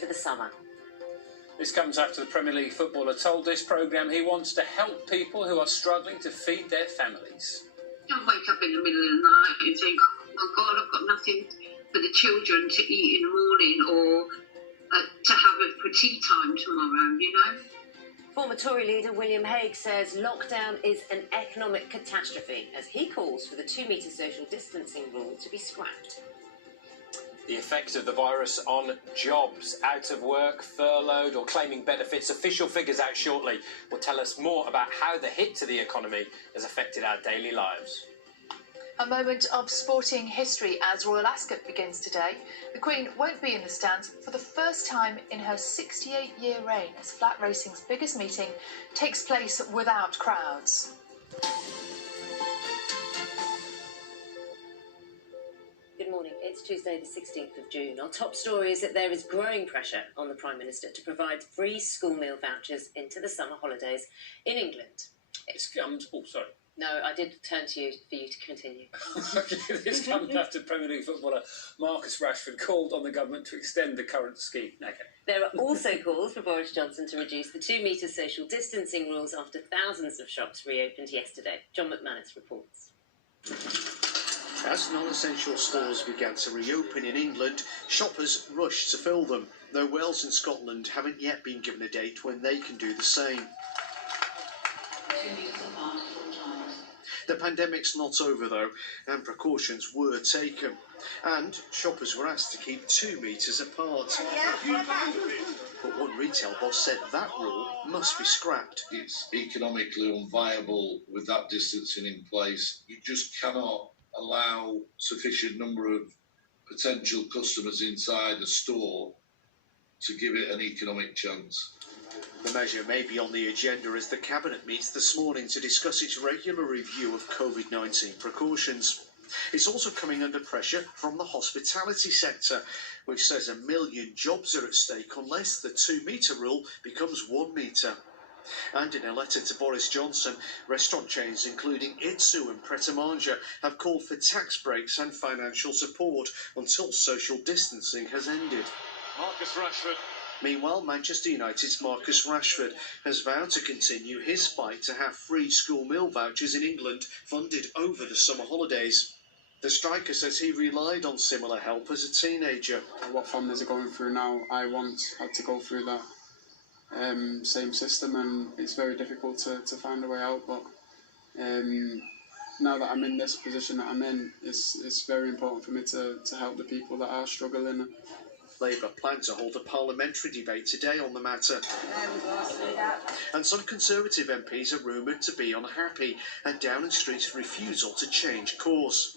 over the summer. This comes after the Premier League footballer told this programme he wants to help people who are struggling to feed their families. I wake up in the middle of the night and think, oh God, I've got nothing for the children to eat in the morning or to have it for tea time tomorrow, you know? Former Tory leader William Hague says lockdown is an economic catastrophe as he calls for the 2-metre social distancing rule to be scrapped. The effect of the virus on jobs, out of work, furloughed or claiming benefits. Official figures out shortly will tell us more about how the hit to the economy has affected our daily lives. A moment of sporting history as Royal Ascot begins today. The Queen won't be in the stands for the first time in her 68-year reign as flat racing's biggest meeting takes place without crowds. Good morning. It's Tuesday the 16th of June. Our top story is that there is growing pressure on the Prime Minister to provide free school meal vouchers into the summer holidays in England. Sorry. No, I did turn to you for you to continue. This comes after Premier League footballer Marcus Rashford called on the government to extend the current scheme. Okay. There are also calls for Boris Johnson to reduce the 2-metre social distancing rules after thousands of shops reopened yesterday. John McManus reports. As non-essential stores began to reopen in England, shoppers rushed to fill them, though Wales and Scotland haven't yet been given a date when they can do the same. The pandemic's not over, though, and precautions were taken. And shoppers were asked to keep 2 metres apart. But one retail boss said that rule must be scrapped. It's economically unviable with that distancing in place. You just cannot allow sufficient number of potential customers inside a store to give it an economic chance. The measure may be on the agenda as the Cabinet meets this morning to discuss its regular review of COVID-19 precautions. It's also coming under pressure from the hospitality sector, which says 1 million jobs are at stake unless the 2-metre rule becomes 1 metre. And in a letter to Boris Johnson, restaurant chains including Itsu and Pret a Manger have called for tax breaks and financial support until social distancing has ended. Marcus Rashford. Meanwhile, Manchester United's Marcus Rashford has vowed to continue his fight to have free school meal vouchers in England funded over the summer holidays. The striker says he relied on similar help as a teenager. What families are going through now, I once had to go through that same system, and it's very difficult to find a way out. But now that I'm in this position that I'm in, it's very important for me to help the people that are struggling. Labour plan to hold a parliamentary debate today on the matter. And some Conservative MPs are rumoured to be unhappy at Downing Street's refusal to change course.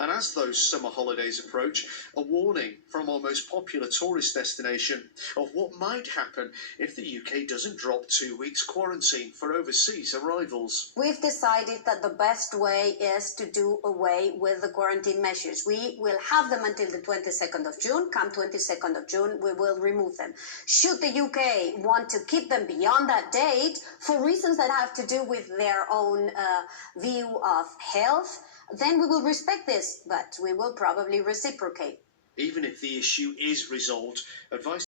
And as those summer holidays approach, a warning from our most popular tourist destination of what might happen if the UK doesn't drop 2 weeks quarantine for overseas arrivals. We've decided that the best way is to do away with the quarantine measures. We will have them until the 22nd of June. Come 22nd of June, we will remove them. Should the UK want to keep them beyond that date, for reasons that have to do with their own view of health, then we will respect this, but we will probably reciprocate. Even if the issue is resolved, advice